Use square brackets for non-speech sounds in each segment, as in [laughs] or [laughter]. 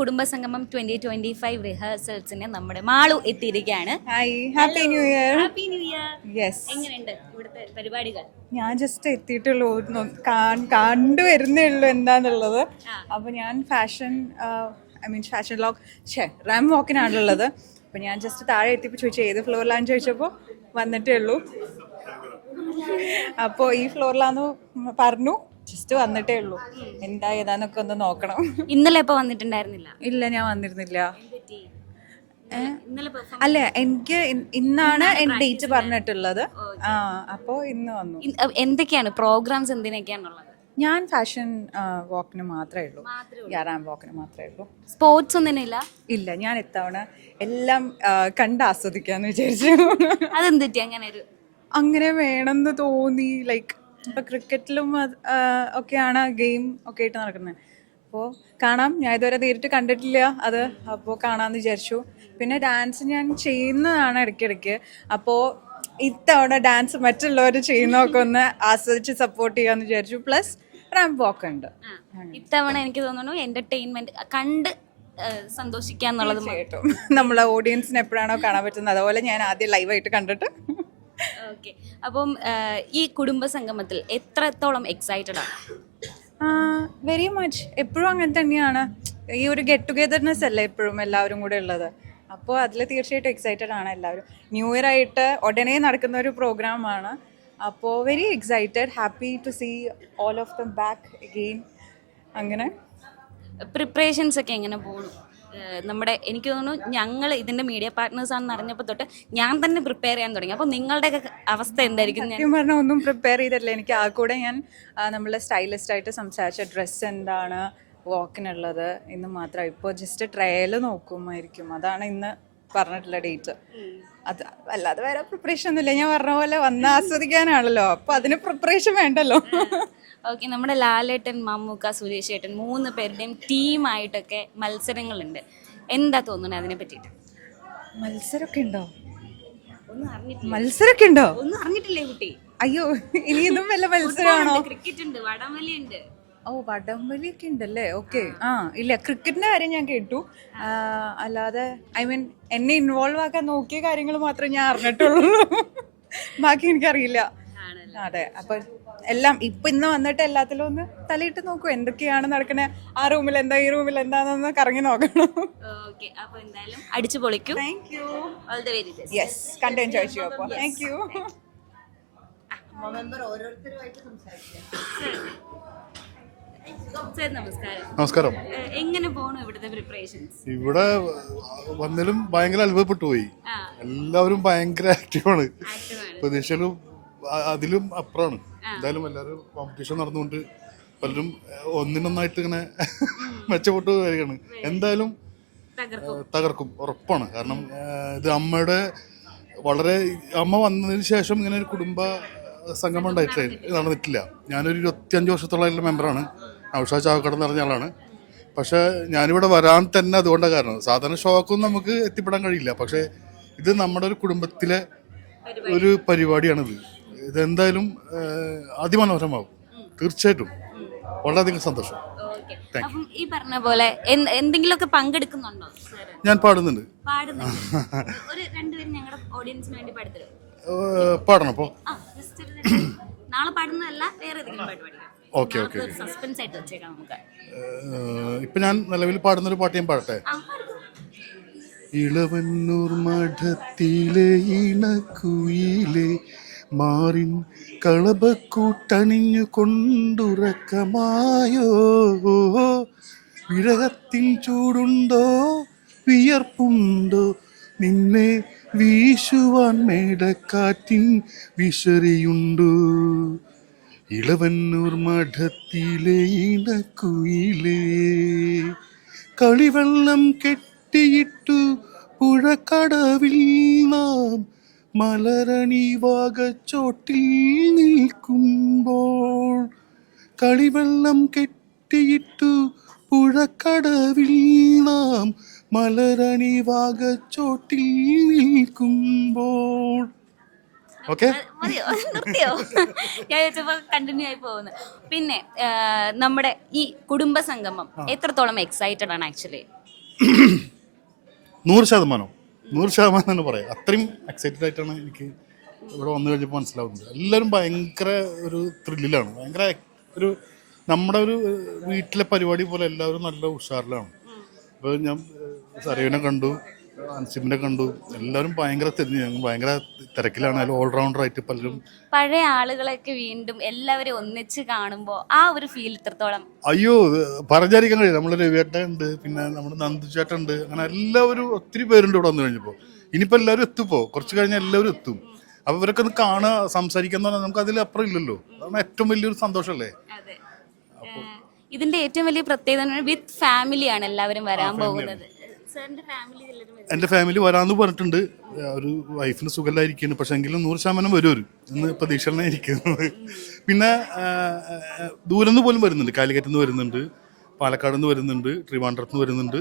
കുടുംബസംഗമം twenty twenty five റിഹേഴ്സൽസിന് നമ്മുടെ മാളു എത്തിയിരിക്കുകയാണ്. Happy new year happy new year yes എങ്ങനെയുണ്ട് ഇവിടുത്തെ പരിപാടികൾ? ഞാൻ ജസ്റ്റ് എത്തിയിട്ടുള്ളൂ. കണ്ടു വരുന്നേ ഉള്ളൂ എന്താന്നുള്ളത്. അപ്പൊ ഞാൻ ഫാഷൻ ഐ മീൻ ഫാഷൻ ലോക്ക് ഷേ റാം വാക്കിനാണുള്ളത് അപ്പൊ ഞാൻ ജസ്റ്റ് താഴെ എത്തിയപ്പോൾ ചോദിച്ചു ഏത് ഫ്ലോറിലാന്ന് ചോദിച്ചപ്പോൾ വന്നിട്ടേ ഉള്ളൂ. അപ്പോൾ ഈ ഫ്ലോറിലാന്ന് പറഞ്ഞു ജസ്റ്റ് വന്നിട്ടേ ഉള്ളൂ. എന്താ ഏതാന്നൊക്കെ ഒന്ന് നോക്കണം. ഇന്നലെ ഇപ്പൊ വന്നിട്ടുണ്ടായിരുന്നില്ല? ഇല്ല ഞാൻ വന്നിരുന്നില്ല. അല്ല എനിക്ക് ഇന്നാണ് ഡേറ്റ് പറഞ്ഞിട്ടുള്ളത്. ആ അപ്പോ ഇന്ന് വന്നു. എന്തൊക്കെയാണ്? പ്രോഗ്രാംസ് എന്തിനൊക്കെയാണുള്ളത്? ഞാൻ ഫാഷൻ വാക്കിന് മാത്രമേ ഉള്ളൂ. യാറാം വാക്കിന് മാത്രമേ ഉള്ളൂ. സ്പോർട്സ് ഒന്നിനില്ല ഇല്ല ഞാൻ ഇത്തവണ എല്ലാം കണ്ട് ആസ്വദിക്കാന്ന് വിചാരിച്ചു. അതെന്തിട്ടി അങ്ങനെ ഒരു അങ്ങനെ വേണമെന്ന് തോന്നി ലൈക്ക് ഇപ്പൊ ക്രിക്കറ്റിലും ഒക്കെയാണ് ഗെയിം ഒക്കെ ആയിട്ട് നടക്കുന്നത് അപ്പോൾ കാണാം. ഞാൻ ഇതുവരെ നേരിട്ട് കണ്ടിട്ടില്ല അത്. അപ്പോൾ കാണാമെന്ന് വിചാരിച്ചു. പിന്നെ ഡാൻസ് ഞാൻ ചെയ്യുന്നതാണ് ഇടയ്ക്കിടയ്ക്ക്. അപ്പോൾ ഇത്തവണ ഡാൻസ് മറ്റുള്ളവർ ചെയ്യുന്നതൊക്കെ ഒന്ന് ആസ്വദിച്ച് സപ്പോർട്ട് ചെയ്യാമെന്ന് വിചാരിച്ചു. പ്ലസ് റാമ്പ് വാക്ക് ഉണ്ട്. ഇത്തവണ എനിക്ക് തോന്നുന്നു എന്റർടൈൻമെന്റ് കണ്ട് സന്തോഷിക്കാന്നുള്ളത് കേട്ടോ നമ്മളെ ഓഡിയൻസിന് എപ്പോഴാണോ കാണാൻ പറ്റുന്നത്. അതുപോലെ ഞാൻ ആദ്യം ലൈവായിട്ട് കണ്ടിട്ട് ഓക്കെ അപ്പം ഈ കുടുംബ സംഗമത്തിൽ എത്രത്തോളം എക്സൈറ്റഡ് ആണ്? വെരി മച്ച് എപ്പോഴും അങ്ങനെ തന്നെയാണ്. ഈ ഒരു ഗെറ്റ് ടുഗെദർനെസ് അല്ലേ എപ്പോഴും എല്ലാവരും കൂടെ ഉള്ളത്. അപ്പോൾ അതിൽ തീർച്ചയായിട്ടും എക്സൈറ്റഡ് ആണ് എല്ലാവരും. ന്യൂ ഇയർ ആയിട്ട് ഉടനെ നടക്കുന്ന ഒരു പ്രോഗ്രാമാണ് അപ്പോൾ very excited happy to see all of them back again അങ്ങനെ. പ്രിപ്പറേഷൻസ് ഒക്കെ എങ്ങനെ പോകണം നമ്മുടെ എനിക്ക് തോന്നുന്നു ഞങ്ങൾ ഇതിന്റെ മീഡിയ പാർട്ട്നേഴ്സ് ആണെന്ന് അറിഞ്ഞപ്പോൾ തൊട്ട് ഞാൻ തന്നെ പ്രിപ്പയർ ചെയ്യാൻ തുടങ്ങി. അപ്പോൾ നിങ്ങളുടെ അവസ്ഥ എന്തായിരിക്കും ഞാൻ പറഞ്ഞാൽ ഒന്നും പ്രിപ്പയർ ചെയ്തിട്ടില്ല. എനിക്ക് ആ കൂടെ ഞാൻ നമ്മളെ സ്റ്റൈലിസ്റ്റ് ആയിട്ട് സംസാരിച്ച ഡ്രസ്സ് എന്താണ് വാക്കിനുള്ളത് എന്ന് മാത്രം. ഇപ്പോൾ ജസ്റ്റ് ട്രയൽ നോക്കുമായിരിക്കും. അതാണ് ഇന്ന് പറഞ്ഞിട്ടുള്ള ഡേറ്റ് അത് അല്ലാതെ വേറെ പ്രിപ്പറേഷൻ ഒന്നുമില്ല. ഞാൻ പറഞ്ഞ പോലെ വന്ന് ആസ്വദിക്കാനാണല്ലോ. അപ്പൊ അതിന് പ്രിപ്പറേഷൻ വേണ്ടല്ലോ. ഓക്കെ നമ്മുടെ ലാലേട്ടൻ മമ്മൂക്ക സുരേഷ് ഏട്ടൻ മൂന്ന് പേരുടെയും ടീമായിട്ടൊക്കെ മത്സരങ്ങളുണ്ട്. എന്താ തോന്നുന്നത് അതിനെ പറ്റിയിട്ട്? മത്സരമൊക്കെ ഉണ്ടോ? ഒന്നും അറിഞ്ഞിട്ടില്ല. മത്സരമൊക്കെ ഉണ്ടോ? ഒന്നും അറിഞ്ഞിട്ടില്ലേ കുട്ടി? അയ്യോ ഇനി ഇതും വല്ല മത്സരമാണോ? ക്രിക്കറ്റ് ഉണ്ട് വടംവലി ഉണ്ട്. ഓ വടംവലി ഒക്കെ ഉണ്ടല്ലേ? ഓക്കെ ആ ഇല്ല ക്രിക്കറ്റിന്റെ കാര്യം ഞാൻ കേട്ടു. അല്ലാതെ ഐ മീൻ എന്നെ ഇൻവോൾവ് ആക്കാൻ നോക്കിയ കാര്യങ്ങൾ മാത്രമേ ഞാൻ അറിഞ്ഞിട്ടുള്ളൂ. ബാക്കി എനിക്കറിയില്ല. അതെ അപ്പൊ എല്ലാം ഇപ്പൊ ഇന്ന് വന്നിട്ട് എല്ലാത്തിലും ഒന്ന് തലയിട്ട് നോക്കൂ. എന്തൊക്കെയാണ് നടക്കണേ? ആ റൂമിൽ എന്താ? ഈ റൂമിൽ എന്താണെന്ന് കറങ്ങി നോക്കണം. ഓക്കെ അപ്പോൾ എന്തായാലും അടിച്ചു പൊളിക്കും. Thank you all the very best yes കണ്ടു എൻജോയ് ചെയ്യൂ അപ്പോൾ താങ്ക് യു നമസ്കാരം. നമസ്കാരം. എങ്ങനെ പോണു ഇവിടുത്തെ പ്രിപ്പറേഷൻസ് ഇവിടെ വന്നാലും ഭയങ്കര അത്ഭുതപ്പെട്ടു പോയി. എല്ലാവരും ഭയങ്കര ആക്റ്റീവാണ് ആക്റ്റീവാണ് പ്രതീക്ഷയിലും അതിലും അപ്പുറമാണ്. എന്തായാലും എല്ലാവരും കോമ്പറ്റീഷൻ നടന്നുകൊണ്ട് പലരും ഒന്നിനൊന്നായിട്ട് ഇങ്ങനെ മെച്ചപ്പെട്ടു വരികയാണ്. എന്തായാലും തകർക്കും. ഉറപ്പാണ്. കാരണം ഇത് അമ്മയുടെ വളരെ അമ്മ വന്നതിന് ശേഷം ഇങ്ങനെ ഒരു കുടുംബ സംഗമം ഉണ്ടായിട്ടില്ല. നടന്നിട്ടില്ല. ഞാനൊരു ഇരുപത്തിയഞ്ച് വർഷത്തോളമായിട്ടുള്ള മെമ്പറാണ്. ഔഷാ ചാവക്കട എന്ന് പറഞ്ഞ ആളാണ്. പക്ഷേ ഞാനിവിടെ വരാൻ തന്നെ അതുകൊണ്ടാണ് കാരണം. സാധാരണ ഷോക്കൊന്നും നമുക്ക് എത്തിപ്പെടാൻ കഴിയില്ല. പക്ഷേ ഇത് നമ്മുടെ ഒരു കുടുംബത്തിലെ ഒരു പരിപാടിയാണിത്. ഇതെന്തായാലും അതിമനോഹരമാകും തീർച്ചയായിട്ടും. വളരെയധികം സന്തോഷം. അപ്പം ഈ പറഞ്ഞ പോലെ എന്ത്- എന്തെങ്കിലുമൊക്കെ പങ്കെടുക്കുന്നുണ്ടോ ഞാൻ പാടുന്നുണ്ട്. ഒരു രണ്ടുപേരും ഞങ്ങളുടെ ഓഡിയൻസിന് വേണ്ടി പാടിത്തരും. പാടണം ഒരു രണ്ട്. നാളെ പാടുന്നതല്ല വേറെ ഏതെങ്കിലും പാട്ട് പാടിക്കാം ഓക്കെ ഓക്കെ. സസ്പെൻസ് ആയിട്ട് വെച്ചേക്കാം നമുക്ക്. ഇപ്പൊ ഞാൻ നിലവിൽ പാടുന്നൊരു പാട്ട് ഞാൻ പാടട്ടെ? ഇളവന്നൂർ മഠത്തിലെ ഇണക്കുയിലെ മാറിൻ കളബക്കൂട്ടണിഞ്ഞു കൊണ്ടുറക്കമായോ? വിരഹത്തിൻ ചൂടുണ്ടോ? വിയർപ്പുണ്ടോ? നിന്നെ വീശുവാൻ മേടക്കാറ്റിൻ വിശറിയുണ്ടോ. ഇളവന്നൂർ മഠത്തിലെ ഇണക്കുയിലേ. കളിവെള്ളം കെട്ടിയിട്ടു പുഴക്കടവിൽ നാം മലരണി വാഗച്ചോട്ടിൽ നിൽക്കുമ്പോൾ കളിവെള്ളം കെട്ടിയിട്ടു പുഴക്കടവിൽ നാം മലരണി വാഗച്ചോട്ടിൽ നിൽക്കുമ്പോൾ. ഓക്കെ? മതിയോ? [laughs] നിർത്തിയോ? ഞാൻ ചോദിച്ചപ്പോ കണ്ടിന്യൂ ആയി പോകുന്നു. പിന്നെ നമ്മുടെ ഈ കുടുംബ സംഗമം എത്രത്തോളം എക്സൈറ്റഡ് ആണ് ആക്ച്വലി നൂറ് ശതമാനം. നൂറ് ശതമാനം തന്നെ പറയാം. അത്രയും എക്സൈറ്റഡ് ആയിട്ടാണ് എനിക്ക് ഇവിടെ വന്നു കഴിഞ്ഞപ്പോൾ മനസ്സിലാവുന്നത്. എല്ലാവരും ഭയങ്കര ഒരു ത്രില്ലിലാണ് ഭയങ്കര ഒരു നമ്മുടെ ഒരു വീട്ടിലെ പരിപാടി പോലെ എല്ലാവരും നല്ല ഉഷാറിലാണ്. ഇപ്പോൾ ഞാൻ സറീവിനെ കണ്ടു. അൻസിമിനെ കണ്ടു. എല്ലാവരും ഭയങ്കര തിരിഞ്ഞു ഭയങ്കര തിരക്കിലാണ്. അതിൽ ഓൾറൗണ്ടറായിട്ട് പലരും പഴയ ആളുകളൊക്കെ വീണ്ടും എല്ലാവരും ഒന്നിച്ച് കാണുമ്പോൾ ആ ഒരു ഫീൽ ഇത്രത്തോളം. അയ്യോ പറഞ്ഞായിരിക്കാൻ കഴിയും നമ്മൾ രവിയേട്ടൻ ഉണ്ട് പിന്നെ നമ്മുടെ നന്ദു ചേട്ടൻ ഉണ്ട്. അങ്ങനെ എല്ലാവരും ഒത്തിരി പേരുണ്ട് ഇവിടെ വന്നു കഴിഞ്ഞപ്പോൾ ഇനിയിപ്പോൾ എല്ലാവരും എത്തുമ്പോൾ കുറച്ച് കഴിഞ്ഞാൽ എല്ലാവരും എത്തും. അപ്പോൾ ഇവരൊക്കെ ഒന്ന് കാണുക സംസാരിക്കാന്ന് പറഞ്ഞാൽ നമുക്ക് അതിൽ അപ്പുറം ഇല്ലല്ലോ. അതാണ് ഏറ്റവും വലിയൊരു സന്തോഷമല്ലേ? ഇതിന്റെ ഏറ്റവും വലിയ പ്രത്യേകത വിത്ത് ഫാമിലിയാണ് എല്ലാവരും വരാൻ പോകുന്നത്. വരാന്ന് എന്റെ ഫാമിലി വരാമെന്ന് പറഞ്ഞിട്ടുണ്ട്. ഒരു വൈഫിന് സുഖമില്ലായിരിക്കുന്നു. പക്ഷെ എങ്കിലും നൂറ് ശതമാനം വരും ഒരു എന്ന് പ്രതീക്ഷയിലാണ് ഇരിക്കുന്നത്. പിന്നെ ദൂരം നിന്ന് പോലും വരുന്നുണ്ട്. കാലിക്കറ്റ് നിന്ന് വരുന്നുണ്ട്. പാലക്കാട് നിന്ന് വരുന്നുണ്ട്. ട്രിവാൻഡ്രത്ത് നിന്ന് വരുന്നുണ്ട്.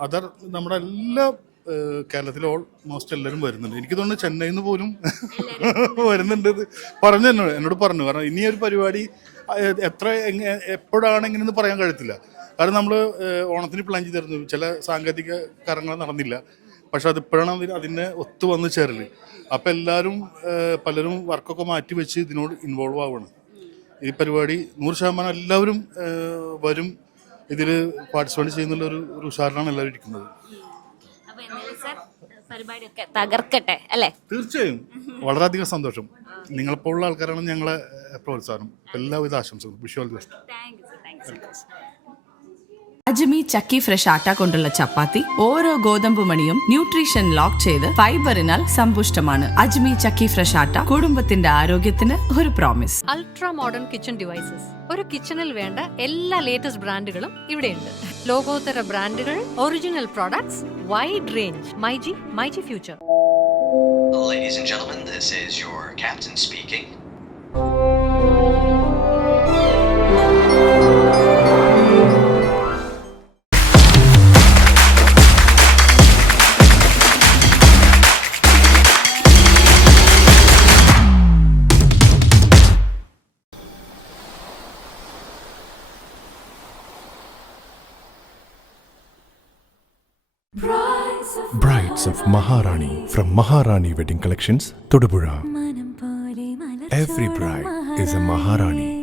അതർ നമ്മുടെ എല്ലാ കേരളത്തിൽ കേരളത്തിലെ ഓൾമോസ്റ്റ് എല്ലാവരും വരുന്നുണ്ട്. എനിക്ക് തോന്നുന്നു ചെന്നൈയിൽ നിന്ന് പോലും വരുന്നുണ്ട്. പറഞ്ഞു എന്നോട് എന്നോട് പറഞ്ഞു. കാരണം ഇനിയൊരു ഒരു പരിപാടി എത്ര എപ്പോഴാണ് എങ്ങനെയെന്ന് പറയാൻ കഴിയത്തില്ല. കാരണം നമ്മൾ ഓണത്തിന് പ്ലാൻ ചെയ്തിരുന്നു. ചില സാങ്കേതിക കാരണങ്ങൾ നടന്നില്ല. പക്ഷെ അതിപ്പോഴാണ് അതിന് അതിനെ ഒത്തു വന്ന് ചേരൽ അപ്പം എല്ലാവരും പലരും വർക്കൊക്കെ മാറ്റി വെച്ച് ഇതിനോട് ഇൻവോൾവ് ആവുകയാണ് ഈ പരിപാടി നൂറ് ശതമാനം എല്ലാവരും വരും. ഇതിൽ പാർട്ടിസിപ്പേറ്റ് ചെയ്യുന്നുള്ള ഒരു ഒരു ഉഷാറിലാണ് എല്ലാവരും ഇരിക്കുന്നത്. തകർക്കട്ടെ അല്ലേ? തീർച്ചയായും. വളരെയധികം സന്തോഷം. നിങ്ങളെപ്പോലുള്ള ആൾക്കാരാണ് ഞങ്ങളെ പ്രോത്സാഹനം. എല്ലാവിധ ആശംസകളും. Vishu all best Ajmi Chakki fresh atta കൊണ്ടുള്ള ചപ്പാത്തി ഓരോ ഗോതമ്പ് മണിയും ന്യൂട്രീഷൻ ലോക്ക് ചെയ്ത് ഫൈബറിനാൽ സമ്പുഷ്ടമാണ്. അജ്മി ചക്കി ഫ്രഷ് ആട്ട കുടുംബത്തിന്റെ ആരോഗ്യത്തിന് ഒരു promise ultra modern kitchen devices. ഒരു കിച്ചണിൽ വേണ്ട എല്ലാ ലേറ്റസ്റ്റ് ബ്രാൻഡുകളും ഇവിടെയുണ്ട്. ലോകോത്തര ബ്രാൻഡുകൾ original products wide range MyG MyG future Ladies and gentlemen, this is your captain speaking. Brides of Maharani from Maharani Wedding Collections, Todupuzha. Every bride is a Maharani.